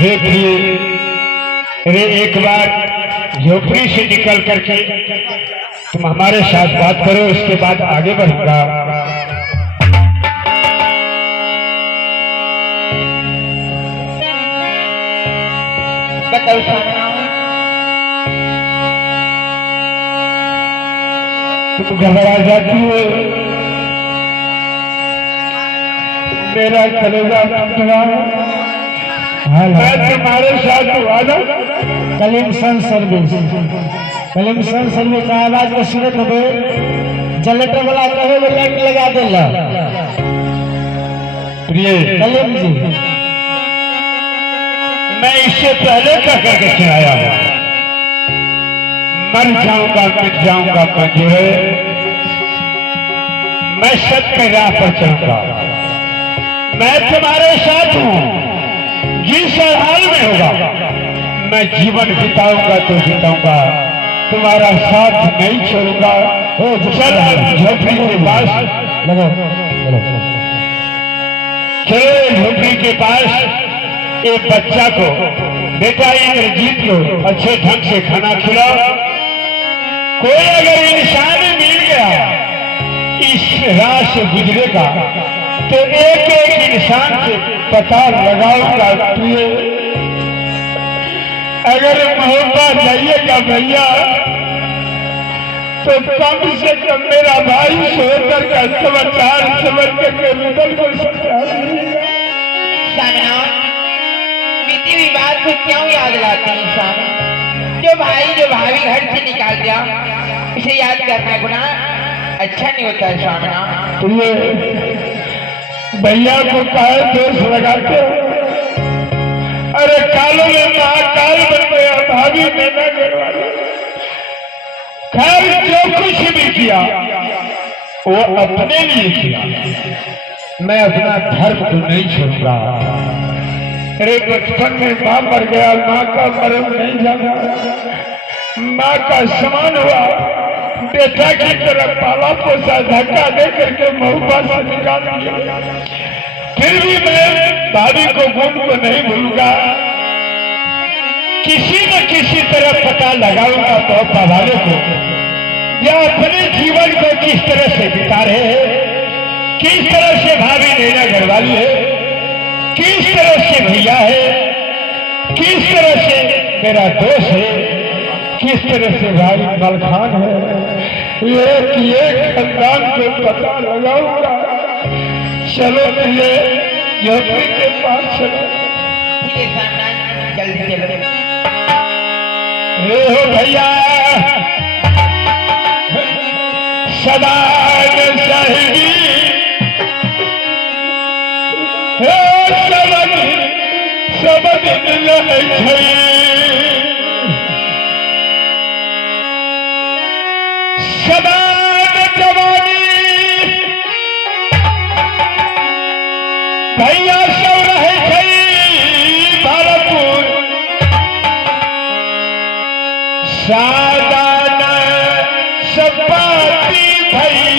हे प्रिय, अरे एक बार झोपड़ी से निकल करके तुम हमारे साथ बात करो, उसके बाद आगे बढ़ूंगा। तुम घबरा जाती हो, मेरा कलेजा टूटा, मैं तुम्हारे साथ वादा कलेक्शन सर्विस का आवाज को सुनत हो, जनरेटर वाला कहे वो लाइट लगा दे ला। प्रिय कलीम जी, मैं इससे पहले कह करके सुनाया हूं, मर जाऊंगा मिट जाऊंगा मैं जो है, मैं सत्य राह पर चलूंगा, मैं तुम्हारे साथ हूं, जिस हाल में होगा मैं जीवन बिताऊंगा तो बिताऊंगा, तुम्हारा साथ नहीं छोड़ूंगा। चलो झोपड़ी के पास चलो, झोपड़ी के पास एक बच्चा को, बेटा इंद्रजीत को अच्छे ढंग से खाना खिलाओ। कोई अगर इंसान मिल गया इस राह से गुजरेगा तो एक एक इंसान से पता लगाऊंगा। अगर मोहब्बत जाइएगा भैया तो कम से कम मेरा भाई सोकर का समाचार समझ करके निकल को बीती हुई बात को क्यों याद लाते हैं स्वामी? जो भाई जो भाभी घर से निकाल दिया इसे याद करना गुनाह अच्छा नहीं होता है स्वामी। तुम्हें भैया को काहे दोष लगाते हो? अरे कालों में महाकाल बन गया, भाभी मैंने करवाया। खैर जो कुछ भी किया वो अपने लिए किया, मैं अपना धर्म को नहीं छोड़ूंगा। अरे बचपन में मां मर गया, मां का मरण नहीं जाना, मां का समान हुआ, बेटा की तरह पाला पोसा, धक्का दे करके महुआ से निकाल दिया। फिर भी मैं भाभी को गुण को नहीं भूलूंगा, किसी न किसी तरह पता लगाऊंगा तो वाले को, या अपने जीवन को किस तरह से बिता रहे हैं, किस तरह से भाभी नैना घरवाली है, किस तरह से भैया है, किस तरह से मेरा दोस्त है, किस तरह से भाई मलखान है, एक खानदान को पता लगाऊंगा। चलो मिले झोपड़ी के पास चलो। जल्दी चलो। हो भैया सदा सहेगी सब दिन सदा जवानी भैया सब रहे सादाना सपाती भैया